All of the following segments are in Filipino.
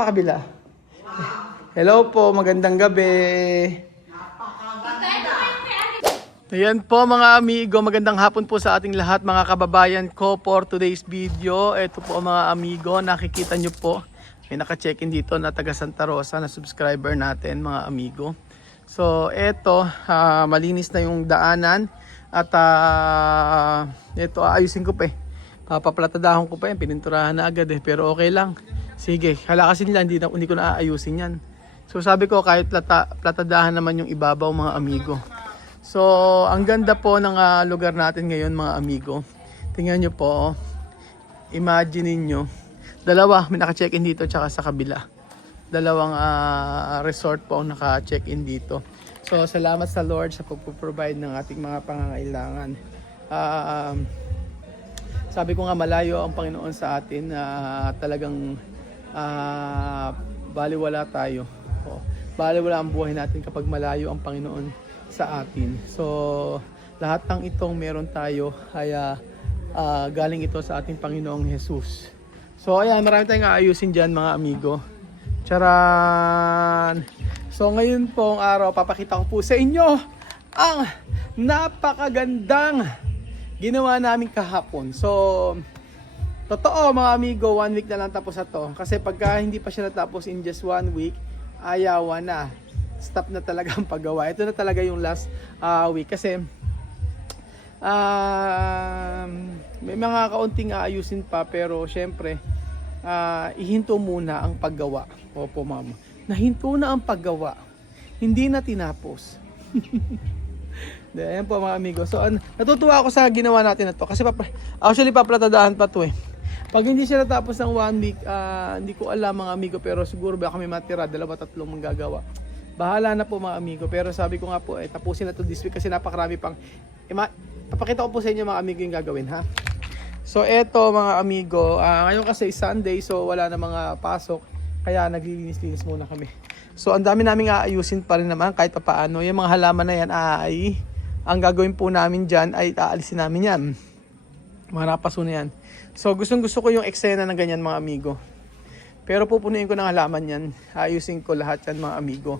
Pakabila. Hello po, magandang gabi. Ayan po mga amigo, magandang hapon po sa ating lahat mga kababayan ko for today's video. Ito po mga amigo, nakikita nyo po, may naka-check-in dito na taga Santa Rosa na subscriber natin mga amigo. So eto, malinis na yung daanan at ito ayusin ko pa papaplatadahon ko pa yan, pininturahan na agad pero okay lang. Sige, halakasin nila, hindi ko na aayusin yan. So sabi ko kahit platadahan naman yung ibabaw mga amigo. So ang ganda po ng lugar natin ngayon mga amigo. Tingnan nyo po, imagine niyo dalawa, may naka-check-in dito tsaka sa kabila. Dalawang resort po ang naka-check-in dito. So salamat sa Lord sa pag-provide ng ating mga pangangailangan. Sabi ko nga malayo ang Panginoon sa atin, talagang baliwala tayo. Baliwala ang buhay natin kapag malayo ang Panginoon sa atin. So lahat ng itong meron tayo ay galing ito sa ating Panginoong Jesus. So ayan, marami tayong aayusin dyan mga amigo. Charan! So ngayon pong araw, papakita ko po sa inyo ang napakagandang ginawa namin kahapon. So totoo mga amigo, 1 week na lang tapos na to. Kasi pagka hindi pa siya natapos in just 1 week, ayawan na. Stop na talaga ang paggawa. Ito na talaga yung last week. Kasi may mga kaunting aayusin pa. Pero syempre, ihinto muna ang paggawa. Opo mama. Nahinto na ang paggawa. Hindi na tinapos. Ayan po mga amigo. So natutuwa ako sa ginawa natin na to. Kasi actually paplatadahan pa to eh. Pag hindi siya natapos ng 1 week, hindi ko alam mga amigo, pero siguro baka may matira, 2-3 manggagawa. Bahala na po mga amigo, pero sabi ko nga po, tapusin na to this week kasi napakarami pang, papakita ko po sa inyo mga amigo yung gagawin ha. So eto mga amigo, ngayon kasi Sunday, so wala na mga pasok, kaya naglilinis-linis muna kami. So ang dami naming aayusin pa rin naman kahit paano, yung mga halaman na yan ang gagawin po namin dyan ay aalisin namin yan. Mga napaso na yan. So gusto ko yung eksena ng ganyan mga amigo. Pero pupunuin ko ng halaman yan. Ayusin ko lahat yan mga amigo.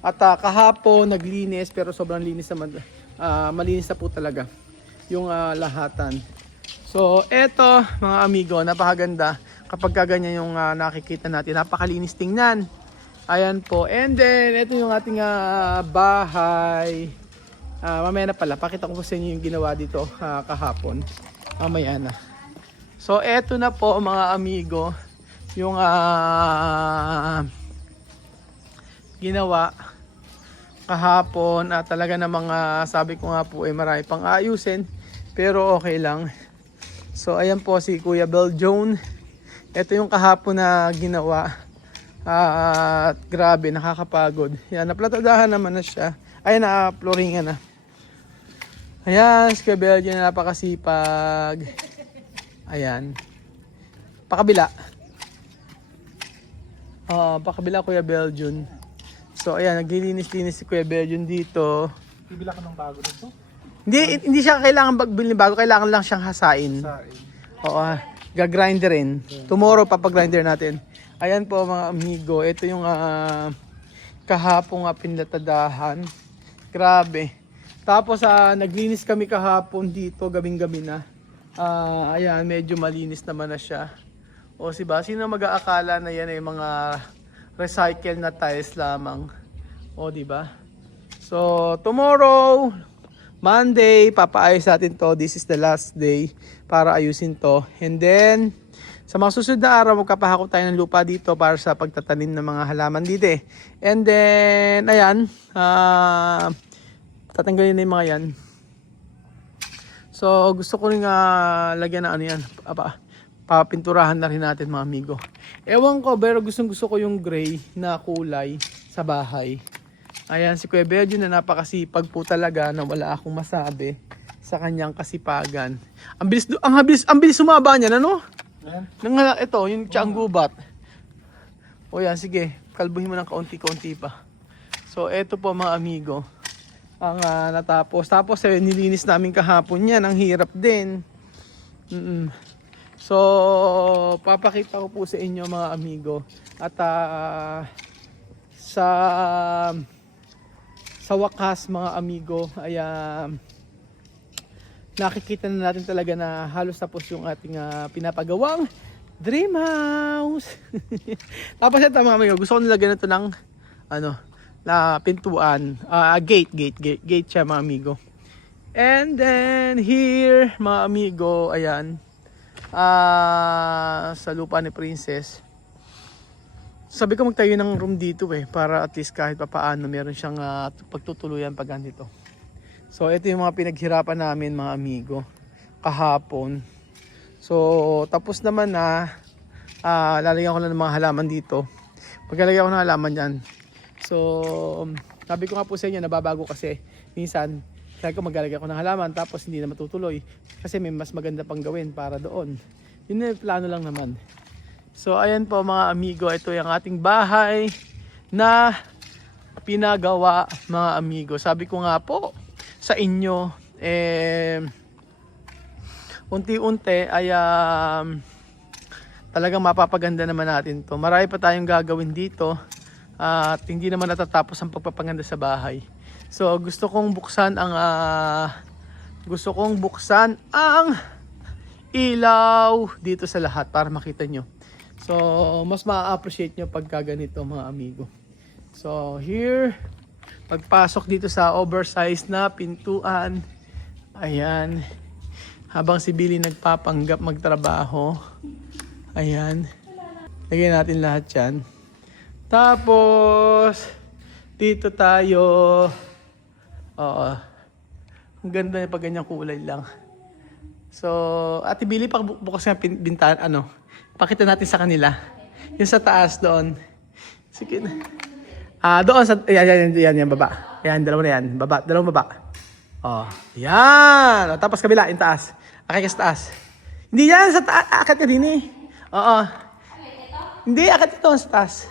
At kahapon naglinis pero sobrang linis naman. Malinis na po talaga yung lahatan. So eto mga amigo, napakaganda. Kapag ganyan yung nakikita natin, napakalinis tingnan. Ayan po. And then ito yung ating bahay. Mamaya na pala, pakita ko sa inyo yung ginawa dito kahapon. Mamaya na. So eto na po mga amigo, yung ginawa kahapon at talaga na mga sabi ko nga po marami pang ayusin pero okay lang. So ayan po si Kuya Beljon. Ito yung kahapon na ginawa at grabe nakakapagod. Yan, naplatadahan naman na siya. Ay na-flooringan na. Ayan, si Kuya Beljon na napakasipag. Ayan. Pakabila. Pakabila Kuya Beljon. So ayan, naglilinis-linis si Kuya Beljon dito. Bibila ka ng bago dito? Hindi siya kailangan bilhin bago, kailangan lang siyang hasain. Oo, gagrinderin. Tomorrow papagrinder natin. Ayan po mga amigo, ito yung kahapong pinlatadahan. Grabe. Tapos naglinis kami kahapon dito, gabing-gabi na. Ayan, medyo malinis naman na siya. O siba, sino mag-aakala na yan ay mga recycle na tiles lamang. O diba? So, tomorrow, Monday, papaayos natin to. This is the last day para ayusin to. And then, sa mga susunod na araw, magkapahakot tayo ng lupa dito para sa pagtatanim ng mga halaman dito eh. And then, ayan, tatanggalin na yung mga yan. So gusto ko rin lagyan na ano yan, papinturahan na rin natin mga amigo. Ewan ko, pero gusto ko yung gray na kulay sa bahay. Ayan si Kuya Beljon na napakasipag po talaga na wala akong masabi sa kanyang kasipagan. Ang bilis sumaba niyan, ano? Ito, yung tiyaang gubat. O yan, sige, kalbuhin mo ng kaunti-kaunti pa. So eto po mga amigo ang natapos. Tapos nilinis namin kahapon yan. Ang hirap din. So, papakita ko po sa inyo mga amigo. At sa wakas mga amigo ay nakikita na natin talaga na halos tapos yung ating pinapagawang dream house. Tapos ito mga amigo, gusto ko nilagyan ito ng na pintuan, gate siya mga amigo. And then here mga amigo, ayan, sa lupa ni Princess, sabi ko magtayo ng room dito para at least kahit papaano meron siyang pagtutuluyan pag ganito. So ito yung mga pinaghirapan namin mga amigo kahapon. So tapos naman lalagyan ko na ng mga halaman dito. Paglalagyan ko ng halaman yan, so sabi ko nga po sa inyo, nababago kasi minsan sabi ko maglalagay ako ng halaman tapos hindi na matutuloy kasi may mas maganda pang gawin para doon. Yun yung plano lang naman. So ayan po mga amigo, ito yung ating bahay na pinagawa mga amigo. Sabi ko nga po sa inyo, unti-unti ay talagang mapapaganda naman natin to. Marami pa tayong gagawin dito at hindi naman natatapos ang pagpapaganda sa bahay. So gusto kong buksan ang ilaw dito sa lahat para makita nyo. So mas ma-appreciate nyo pagka ganito mga amigo. So here, pagpasok dito sa oversized na pintuan, ayan, habang si Billy nagpapanggap magtrabaho, ayan, lagyan natin lahat yan. Tapos dito tayo, ang ganda niya pag ganyang kulay lang. So Ate Billy, bukas nga bintan, pakita natin sa kanila yung sa taas doon. Sige na. Doon sa yan baba. Yan, dalawa na yan. Baba, dalawang baba. Yan. Tapos kabila, yung taas. Akit ka sa taas. Hindi yan sa taas. Akit ka din eh. Oo. Hindi, akit ito sa taas.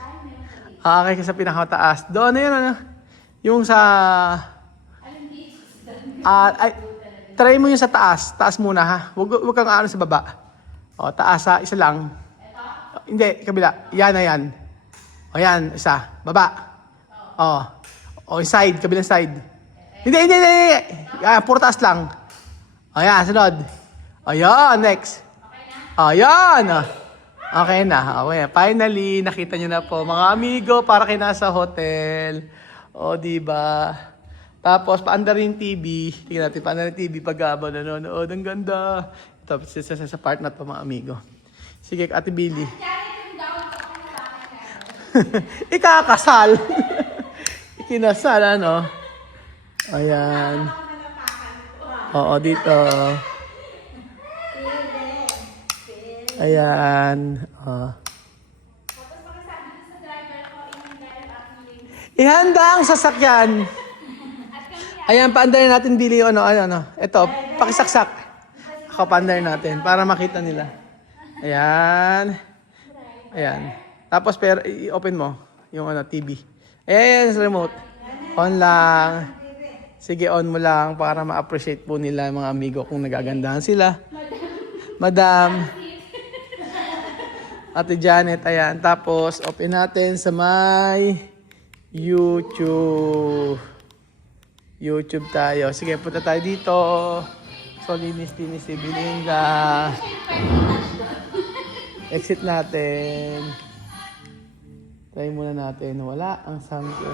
Akit ka sa pinakataas. Doon na yun, yung sa try mo yung sa taas. Taas muna ha. Huwag kang sa baba. Taas isa lang. Hindi, kabila. Yan na yan. Yan, isa. Baba. Side, kabilang side. Hindi. Puro taas lang. Ayan, sunod. Ayan, next. Ayan. Okay na. Okay. Finally, nakita nyo na po mga amigo, para kayo nasa hotel. Diba? Tapos, paandar yung TV. Tingnan natin, paandar yung TV pag nanonood. Ang ganda. Tapos, sa part na to mga amigo. Sige, Ate Billy. Ikakasal. Ikinasal, Ayan. Oo, dito. Ayan. Ihanda ang sasakyan. Ayan, paandarin natin, Billy. Ito, pakisaksak. Ako, paandarin natin para makita nila. Ayan. Ayan. Tapos, i-open mo yung TV. Ayan, sa remote. On lang. Sige, on mo lang para ma-appreciate po nila mga amigo kung nagagandahan sila. Madam. Ate Janet, ayan. Tapos, open natin sa my YouTube. YouTube tayo. Sige, punta tayo dito. So, linis si Belinda. Exit natin. Try muna natin. Wala ang sound ko.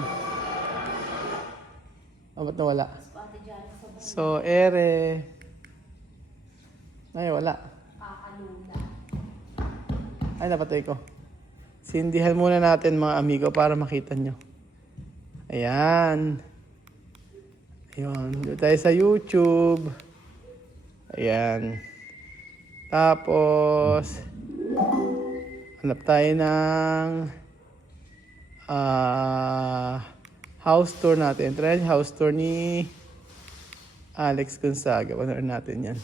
Ba't nawala? So, ere. Ay, wala. Ay, napatay ko. Sindihan muna natin mga amigo para makita nyo. Ayan. Ayun. Doon tayo sa YouTube. Ayan. Tapos, hanap tayo ng house tour natin. Try house tour ni Alex Gonzaga. Panood natin yan.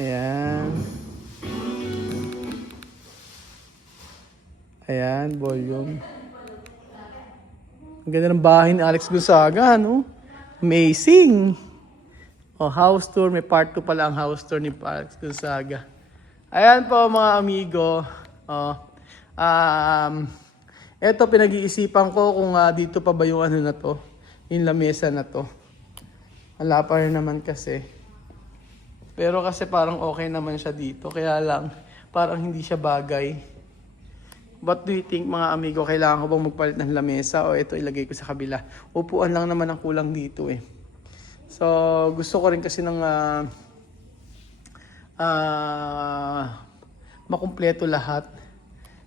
Ayan. Ayan, volume. Ang ganda ng bahay ni Alex Gonzaga, no? Amazing! Oh, house tour. May part 2 pala ang house tour ni Parks Gonzaga. Ayan po mga amigo. Oh, eto pinag-iisipan ko kung dito pa ba yung ano na to. Yung lamesa na to. Wala pa rin naman kasi. Pero kasi parang okay naman siya dito. Kaya lang, parang hindi siya bagay. What do you think mga amigo? Kailangan ko bang magpalit ng lamesa o ito ilagay ko sa kabila? Upuan lang naman ang kulang dito eh. So, gusto ko rin kasi ng makumpleto lahat.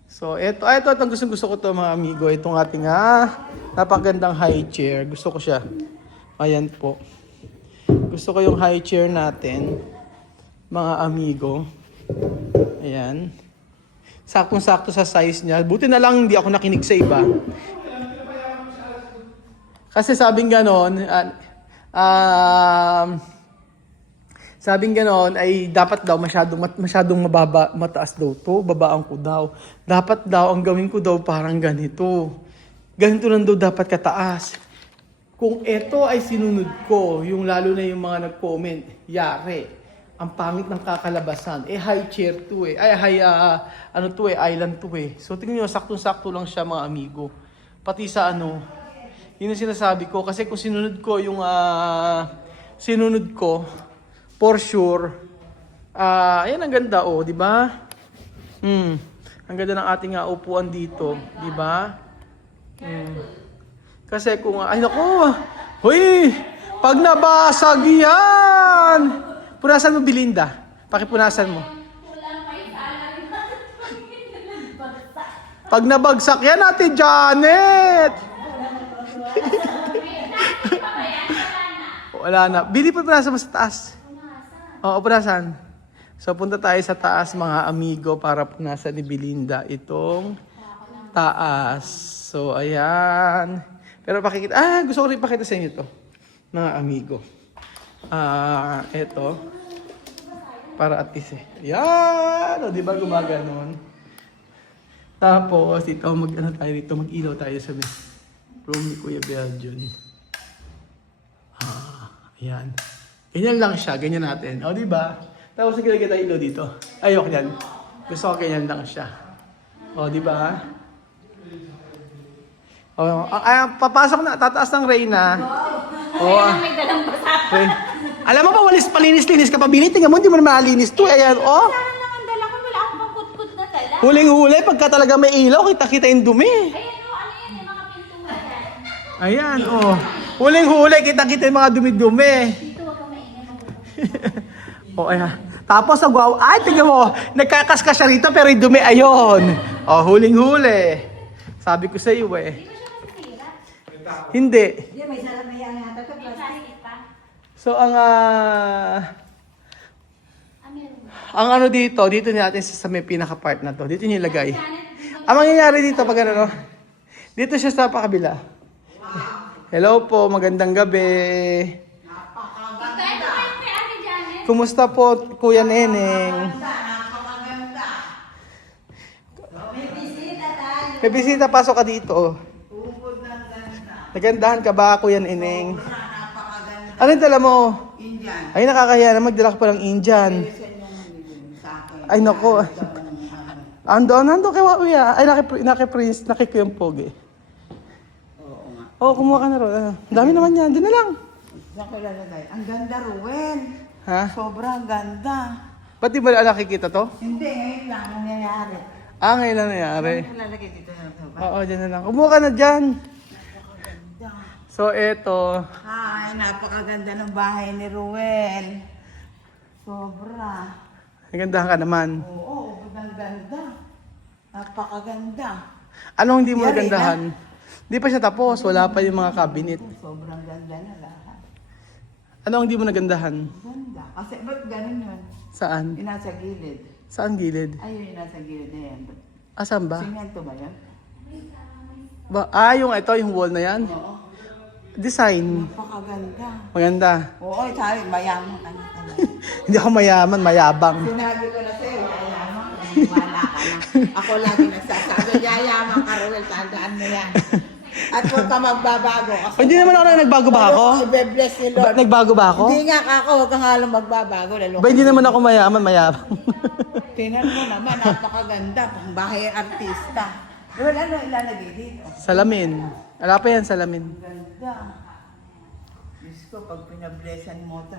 So, ito ang gusto ko to mga amigo. Itong ating napakagandang high chair. Gusto ko siya. Ayan po. Gusto ko yung high chair natin, mga amigo. Ayan. Saktong-sakto sa size niya. Buti na lang hindi ako nakinig sa iba. Kasi sabing ganon, sabing ganon ay dapat daw masyadong mababa, mataas daw to, babaan ko daw. Dapat daw ang gawin ko daw parang ganito. Ganito lang daw dapat kataas. Kung ito ay sinunod ko, yung lalo na yung mga nag-comment, yari, ang pangit ng kakalabasan. High chair to eh. Island to eh. So tingnan nyo, saktong-sakto lang siya mga amigo. Pati sa yun ang sinasabi ko. Kasi kung sinunod ko yung, for sure, ayan ang ganda di ba? Ang ganda ng ating upuan dito, di ba? Kasi kung, ay naku, huy, pag nabasag yan! Punasan mo, Belinda. Pakipunasan mo. Pag nabagsak yan, Ate Janet! Wala na. Bili pa punasan mo sa taas. Oo, punasan. So, punta tayo sa taas, mga amigo, para punasan ni Belinda itong taas. So, ayan. Pero pakikita, gusto ko rin pakita sa inyo ito, mga amigo. Eto. Para at least yan! Di ba gumaganon? Tapos, ito, mag-ilaw tayo sa room ni Kuya Belgian. Ayan. Ganyan lang siya, ganyan natin. Di ba? Tapos, naglalagay tayo ilaw dito. Ayoko yan. Gusto ko ganyan lang siya. Di ba? Papasok na, tataas ng Reyna. May dalang basahan. Alam mo pa, palinis-linis ka pa, Bini. Tingnan mo, hindi mo na malinis to. Ayan, Sana lang ang dala ko, wala akong pangkut-kut na dala. Huling-huli, pagka talaga may ilaw, kita-kita yung dumi. Ayan ano yan, mga pintura yan. Ayan, Huling-huli, kita-kita yung mga dumi-dumi. Dito, wag kang maingay. Ayan. Tapos, tingnan mo, nagkakaskas siya rito, pero yung dumi, ayun. Huling-huli. Sabi ko sa iyo, Di ba siya masisira? Hindi. Hindi, may sarap na yan yata ito. May plastic pa. So, ang dito natin sa may pinaka-part na to. Dito niyo ilagay. Ang mangyayari dito pag dito siya sa pakabila. Hello po, magandang gabi. Ito kayo kay Ate Janet. Kumusta po, Kuya Neneng? Napakaganda. May bisita tayo. May bisita, pasok ka dito. Tungkod ng ganda. Nagandahan ka ba, Kuya Neneng? Napakaganda. Ano yung dala mo? Indian. Ay, nakakahiya na magdala ka pa ng Indian. Sa akin. Ay, nako. Nandun kay Kuya. Ay, naki-prince, nakikuyang-pog eh. Oo nga. Kumuha ka na rin. Dami naman yan. Doon na lang. Saan ko lalagay? Ang ganda, Ruel. Ha? Sobrang ganda. Ba't di ba nakikita to? Hindi, ngayon lang nangyayari. Ngayon lang nangyari. Saan ko lalagay dito sa baba? Oo, dyan na lang. Kumuha ka na dyan. Ganda. So, eto. Ay, napakaganda ng bahay ni Ruel. Sobra. Nagandahan ka naman. Oo, ganda. Napakaganda. Anong hindi mo Yari nagandahan? Di pa siya tapos. Wala pa yung mga cabinet. Sobrang ganda na lahat. Anong hindi mo nagandahan? Ganda. Kasi ba't ganun yun? Saan? Yung nasa gilid. Saan gilid? Ayun yung nasa gilid na yan. Asan ba? Simento ba yan? Yung wall na yan? Oo. Design. Napakaganda. Maganda. Oo, sabi, mayaman ka na talaga. Hindi ako mayaman, mayabang. Sinabi ko na sa'yo, yayaman ka. Wala ka na. Ako lagi nagsasabi, yayaman ka, Ruel, tandaan mo yan. At huwag ka magbabago. Kasi Hindi naman ako nagbago ba ako? I-bless ni Lord. Nagbago ba ako? Hindi nga ako, huwag kang halong magbabago. Lalo Ba hindi naman ako mayaman, mayabang. Tinan mo naman, napakaganda. Pang bahay artista. Wala ano ilalagay dito. Salamin. Ala pa yan, salamin. Ganda. Diyos ko, pag pinablessan mo ito,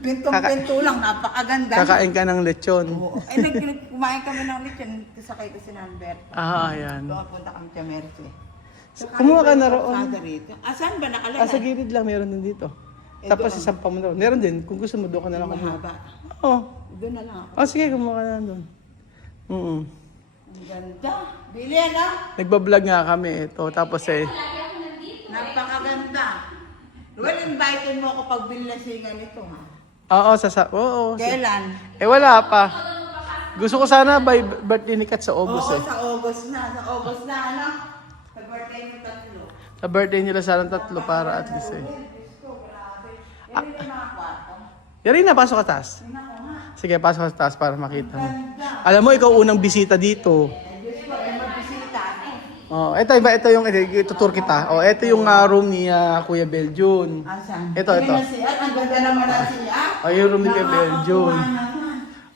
pintong-pinto lang, napakaganda. Kakain ka ng lechon. Oo. Ay, kumain kami ng lechon, sakay ko si Nambert. Ah, ayan. Doon punta kami sa Merce. Kumuha ka na roon. Rito. Saan ba nakalagay? Ah, sa gilid lang, meron din dito. Tapos isang pa mo doon. Meron din, kung gusto mo doon ka na lang kumuha. Mahaba. Oo. Doon na lang ako. Oh, sige, kumuha ka na lang doon. Ang ganda. Bili ano? Nagbablog nga kami ito. Tapos Napakaganda. Well, invite mo ako pag binilasingan nito ha. oo, oo. Kailan? Wala pa. Gusto ko sana by birthday ni Kat sa August Oo, eh. sa August na. Sa August na ano? Sa birthday mo tatlo. Sa birthday nila sana tatlo para at least eh. Diyos ko, grabe. Yan yung mga kwarto. Yari na, pasok ka taas. Tingnan ko nga. Sige, pasok ka taas para makita mo. Ganda. Alam mo, ikaw unang bisita dito. Diyos ko, ay magbisita. Oh, ito yung itutur kita. Oh, ito yung room ni Kuya Beljun. Asan? Ito. Ang ganda naman na siya. Oh, yung room ni Kuya Beljun. Nakakakuha naman.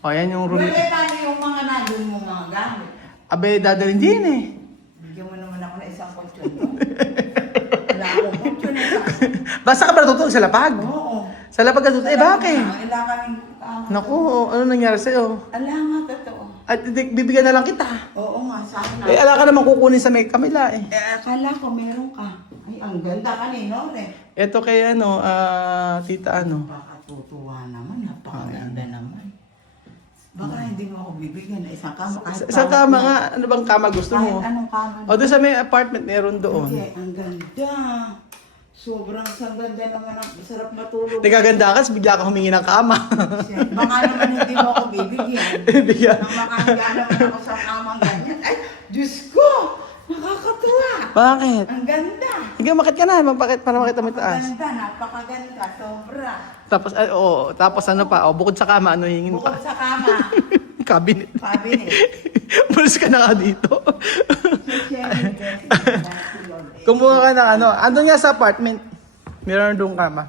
Oh, yan yung room. Wala tayo yung mga nandun mo mga gamit. Abe, dadalhin din eh. Bigyan mo naman ako ng isang kutsyon. Wala akong kutsyon. Basta ka ba natutulog sa lapag? Oo. Sa lapag ka tutulog? Eh, bakit? Kailangan kaming Naku, ano nangyari sa'yo? Ala nga, totoo. At bibigyan na lang kita. Oo nga, sana. Eh, ala ka naman kukunin sa may kamila eh. Akala ko meron ka. Ay, ang ganda kanino eh. Ito kay tita Napakatutuwa naman, napakaganda naman. Baka hindi mo ako bibigyan ng isang kama. Kahit Sa kama nga, ano bang kama gusto mo? Kahit anong kama. O, doon sa may apartment, meron doon. Hindi, ang ganda. Sobrang ganda naman. Masarap matulog. Nagaganda ka, bigla ka humingi ng kama. Baka naman hindi mo ako bibigyan. Bigyan. Nang makahiga naman ako sa kamang ganyan. Ay, Diyos ko! Nakakatuwa! Bakit? Ang ganda! Sige, makit ka na, para makita mo yung taas. Ang ganda, napakaganda, sobra. Tapos ano pa, bukod sa kama, ano hingin Bukod pa? sa kama, Cabinet. cabinet. Malis ka na nga dito. Siyempre, Kumuha ka ng andun nga sa apartment. Meron doon kama.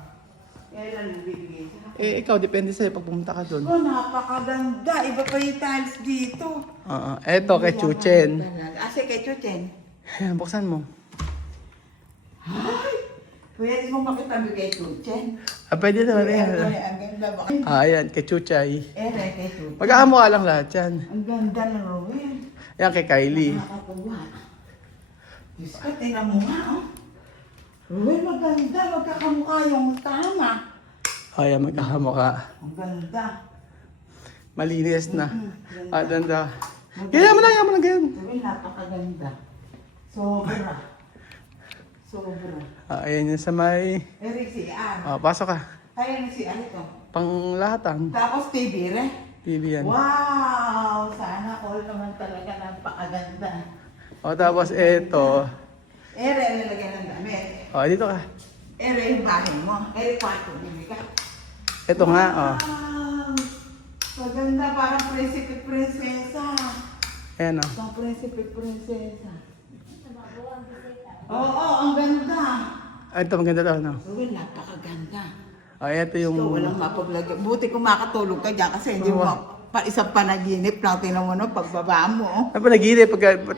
kailan bibigay sa akin? Ikaw, depende sa'yo pag pumunta ka doon. Oh, napakaganda. Iba pa yung tiles dito. Oo, eto kay Chuchen. Ase kay Chuchen. Ayan, buksan mo. Ay! Pwede mo makitabi kay Chuchen. Pwede naman Ay, yan. ang ganda ba? Ayan, kay Chuchay. Ere kay Chuchen. Magkakamukha lang lahat yan. Ang ganda ng Rowell. Yan kay Kylie. Nakakatuwa. Diyos ko, tingnan mo nga, oh. Rowell, maganda. Magkakamukha yung tama. Ayan, magkakamukha. Ang ganda. Malinis na. Ganda. Yan mo lang ganyan. Rowell, napakaganda. Sobra. Sobra. Ayan yun sa may... Eric, si Ann. pasok ka. Kaya ni si Ann ito. Panglahatan. Tapos TV, re. TV yan. Wow! Sana all naman talaga napakaganda. Tapos eto. Ere, nilagyan ng damit. Dito ka. Ere, yung bahay mo. Ere, kwarto, bibig ka. Eto nga, Wow! Maganda, parang prinsipe-prinsesa. Ayan, Parang prinsipe-prinsesa. Oo, ang ganda. Ito, maganda daw, Ruel, napakaganda. Ito yung... Ikaw, walang mapaglagay. Buti kung makatulog ka dyan kasi hindi mo isang panaginip lang. Tingnan mo no, pagbaba mo. Ano pa nag-iinip?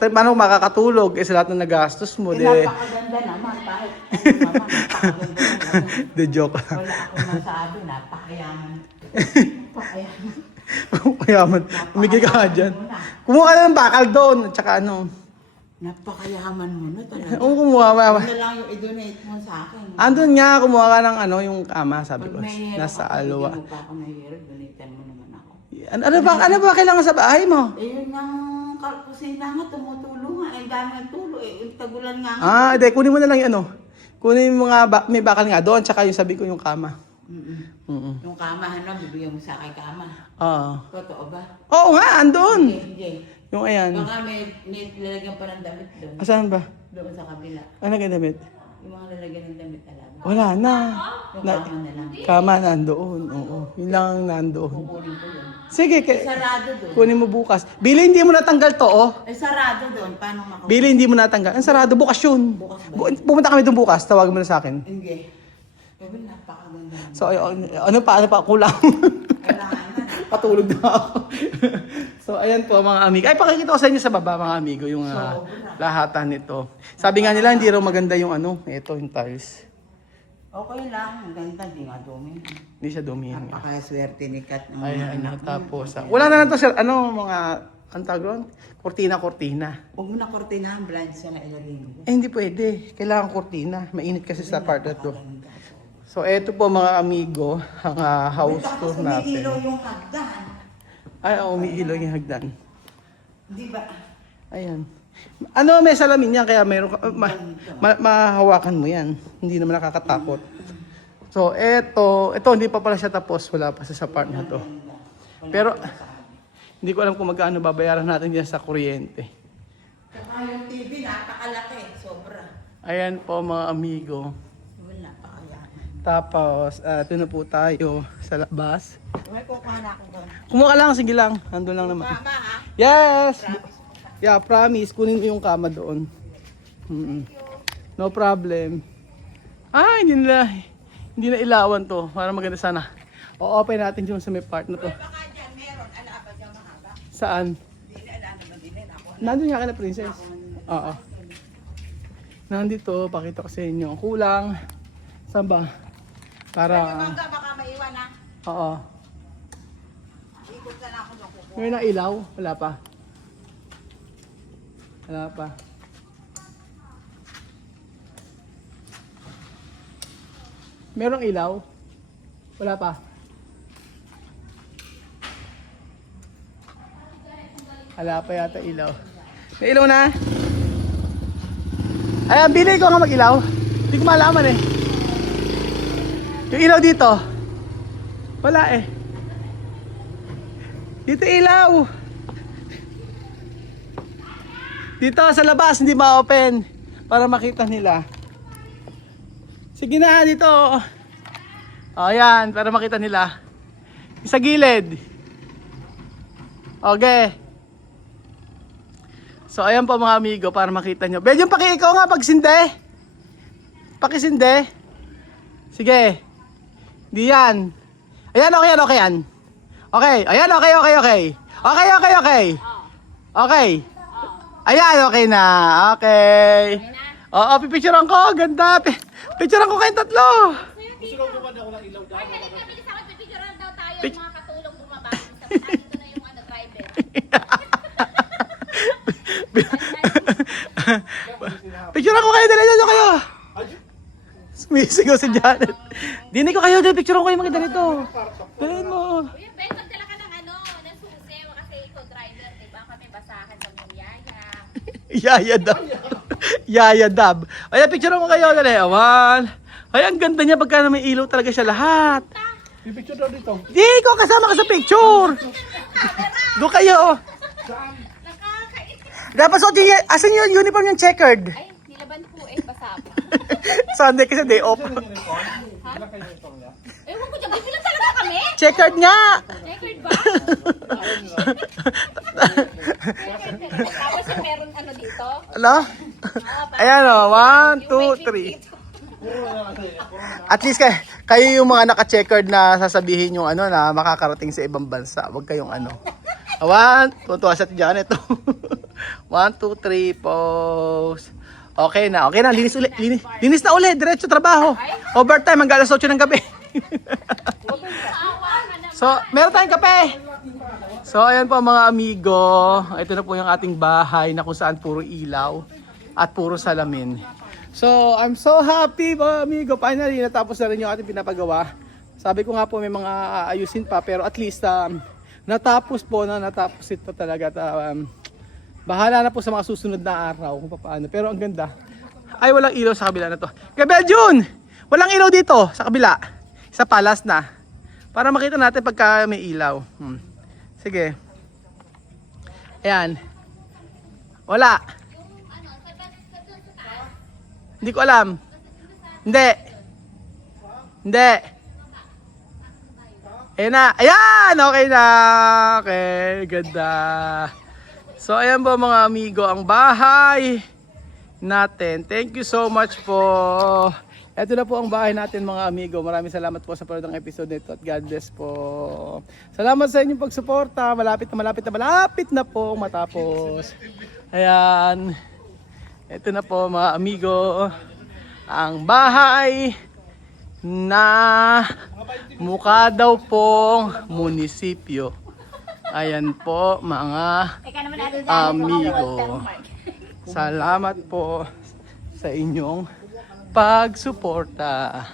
Paano kung makakatulog? Sa lahat ng nagastos mo, Napakaganda naman. Kahit ano naman, napakaganda naman. The joke. Wala akong masabi, napakayaman. Napakayaman. Mayaman. Umigil ka nga dyan. Kumuha ka ng bakal doon. At saka Napakayaman mo na talaga. kumuha. Ano lang yung i-donate mo sa akin. Andun nga, kumuha ka ng yung kama, sabi ko. Pag may hero Nasa ka, alwa. hindi mo pa ako nahihirap, donatean mo naman ako. Ano ba kailangan sa bahay mo? Yun ang kusina nga, tumutulong nga. Ang dami ng tulo eh. Yung tagulan nga. Hindi. Kunin mo na lang yung Kunin mo nga, may bakal nga doon. Tsaka yung sabi ko yung kama. Yung kama, bibigyan mo sa akin kama. Oo. Totoo ba? Oo nga, andun. Hindi. Yung ayan. Baka may nilalagyan pa ng damit doon. Asan ba? Doon sa kabila. Ano ka damit? Yung mga lalagyan ng damit na lang. Wala na. Yung Na, kama na lang. kama nandoon. Oo. Yun lang ang nandoon. Kukunin ko yun. Sige, Sarado doon. kunin mo bukas. Bili, hindi mo natanggal to, oh. Sarado doon. Paano makuha? Bili, hindi mo natanggal. Ang sarado, bukas yun. Bukas ba? Pumunta kami doon bukas. Tawag mo na sa akin. Hindi. Sabi, napakaganda. So, ano pa, kulang. Kailangan na. Patulog na ako. So, ayan po mga amigo. Ay, pakikita ko sa inyo sa baba mga amigo yung lahatan nito. Sabi nga nila, hindi raw maganda yung ito, yung tiles. Okay lang. Ang ganda. Di nga dumi. Hindi siya dumihin nga. Napakaswerte ni Kat. ng mga Ayan, anak niya. tapos. Wala na lang to, sir. Mga, ang tawag doon? Kortina. Huwag mo na kortinahan. Blind siya na ilalim. Eh, hindi pwede. Kailangan kortina. Mainit kasi sa part na to. So, eto po mga amigo, ang house tour Umiilaw natin. yung hagdan. Ay, umiilaw yung hagdan. Di ba? Ayan. May salamin yan, kaya meron mahawakan mo yan. Hindi naman nakakatakot. So, eto, hindi pa pala siya tapos. Wala pa sa part na to. Pero, hindi ko alam kung magkano babayaran natin dyan sa kuryente. Saka yung TV, napakalaki. Sobra. Ayan po mga amigo. Wala, napakayaan. Tapos, ito na po tayo sa labas. May kukuha na akong gano'n. Kumuha ka lang, sige lang. Andun lang naman. Mama ha? Yes! Yeah, promise. Kunin mo yung kama doon. No problem. Hindi na ilawan to. Para maganda sana. O-open natin yung sa may part na to. Baka dyan, meron. Ala ba dyan mahaba? Saan? Hindi na alam naman din ako. Nandun nga ka na, princess. Oo. Nandito, pakita ko sa inyo. Ang kulang. Saan ba? Para... Mangga, baka maiwan ha. Oo. Ikot ka na ako ng kuko. Ngayon na ilaw? Wala pa. Wala pa. Merong ilaw? Wala pa. Wala pa yata ilaw. May ilaw na? Ayan, bili ko nga mag-ilaw. Hindi ko malaman eh. Yung ilaw dito. Wala eh. Dito ilaw. Dito sa labas, hindi ma-open. Para makita nila. Sige na, dito. O, yan, para makita nila. Sa gilid. Okay. So, ayan po mga amigo, para makita nyo. Bed, yung ikaw nga, pagsinde. Pakisinde. Sige. Di yan. Ayan, okay yan. Okay, ayan, okay. Okay. Ayan, okay na. Okay. Oo, pipicturean ko. Ganda. Picturean ko kayong tatlo. Ay, halika na, bilis ako. Pipicturean daw tayo yung mga katulong bumaba. Dito na yung driver. Picturean ko kayo. Dali kayo. Sumisigaw si Janet. Dini ko kayo. Picturean ko yung mga ganito. Dalhin mo. Uy, Ben, magdala ka ng ng susi. Kasi ikaw driver, diba? Kami basahan sa mong yaya. Yaya Dab. Ayan, picturean ko kayo. Dali. Awan. Ay, ang ganda niya pagka may ilaw talaga siya lahat. Picture daw dito. Di ko kasama ka sa picture. Doon kayo. Dapat suot yung, asan yung uniform yung checkered? Ay, nilaban po basa pa. Sunday kasi day off. Ewan ko dyan, bilang talaga kami? Checkered nga. Checkered ba? Tapos yung meron dito? Ano? Ayan o, 1, 2, 3. At least kayo yung mga naka-checkered na sasabihin yung na makakarating sa ibang bansa. Huwag kayong 1, tuwa sa Janet. 1, 2, 3, pose. Okay na. Linis ulit. Linis na ulit. Diretso trabaho. Overtime hanggang alas 8 ng gabi. So, meron tayong kape. So, ayan po mga amigo. Ito na po yung ating bahay na kung saan puro ilaw at puro salamin. So, I'm so happy mga amigo. Finally, natapos na rin yung ating pinapagawa. Sabi ko nga po may mga ayusin pa pero at least natapos ito talaga. Bahala na po sa mga susunod na araw kung paano. Pero ang ganda. Ay, walang ilaw sa kabila na to. Gabriel June! Walang ilaw dito sa kabila. Sa palas na. Para makita natin pagka may ilaw. Sige. Ayan. Wala. Hindi ko alam. Hindi. Hindi. Ayan na. Ayan! Okay na. Okay. Ganda. So, ayan po mga amigo, ang bahay natin. Thank you so much po. Ito na po ang bahay natin mga amigo. Maraming salamat po sa panood ng episode nito at God bless po. Salamat sa inyong pagsuporta. Malapit na po matapos. Ayan. Ito na po mga amigo. Ang bahay na mukha daw pong munisipyo. Ayan po mga amigo. Salamat po sa inyong pagsuporta.